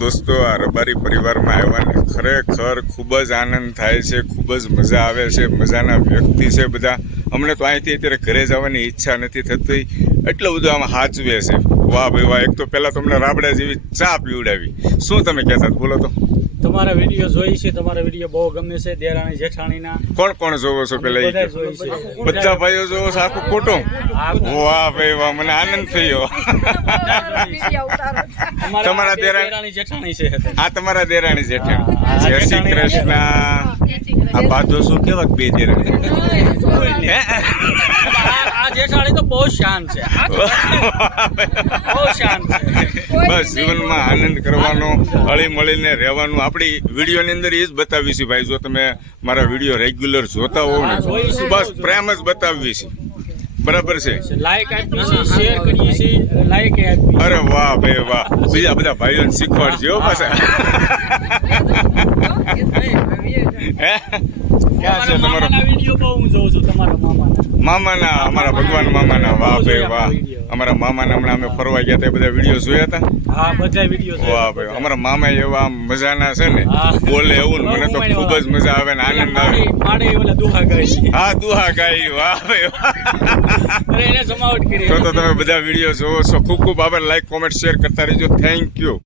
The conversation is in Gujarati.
દોસ્તો, આ રબારી પરિવારમાં આવ્યાને ખરેખર ખૂબ જ આનંદ થાય છે, ખૂબ જ મજા આવે છે, મજાના વ્યક્તિ છે બધા. અમને તો અહીંથી અત્યારે ઘરે જવાની ઈચ્છા નથી થતી. એટલું બધું આમ હાચવે છે. વાહ ભાઈ, વાહ, એક તો પહેલાં તમને રાબડા જેવી ચા પીવડાવી. શું તમે કહેતા બોલો તો. તમારા વીડિયો જોઈ છે તમારા વીડિયો બહુ ગમે છે દેરાણી જેઠાણીના. કોણ કોણ જોવો છો પેલા બધા ભાઈઓ જોવો છો આખું કુટુંબ? વાહ ભાઈ વાહ મને આનંદ થયો. તમારા દેરાણી- જેઠાણી છે આ તમારા દેરાણી જેઠાણી. જય શ્રી કૃષ્ણ. આ બાધો શું કેવા બે દેરાણી? આ આ જેઠાણી તો બહુ શાંત છે. બહુ શાંત છે. બસ જીવનમાં આનંદ કરવાનો હળી મળીને રહેવાનું. આપણી વિડીયોની અંદર એ જ બતાવી છે ભાઈ જો તમે મારા વીડિયો રેગ્યુલર જોતા હોવ ને બસ પ્રેમ જ બતાવી છે બરાબર છે? લાઈક આપી છે શેર કરીએ છીએ લાઈક આપી અરે વાહ ભાઈ વાહ. બીજા બધા ભાઈઓને શીખવાડજો પાછા. હે? ક્યાં છે તમારા? વીડિયો બહુ હું જોઉં છું તમારા મામાના. મામાના અમારા ભગવાન મામાના વાહ ભાઈ વાહ. અમારા મામાના હમણાં અમે ફરવા ગયા હતા બધા વીડિયો જોયા હતા? હા બધા વીડિયો વાહ ભાઈ અમારા મામા એવા મજાના છે ને બોલે એવું ને મને તો ખૂબ જ મજા આવે. ને આનંદ આવે. માડે ઓલા દુહા ગઈ. હા દુહા ગાઈ. વાહ ભાઈ અરે એને જમાવટ કરી. તો તો તમે બધા વીડિયો જોવો છો. ખૂબ ખૂબ આભાર. લાઈક કોમેન્ટ શેર કરતા રહેજો. Thank you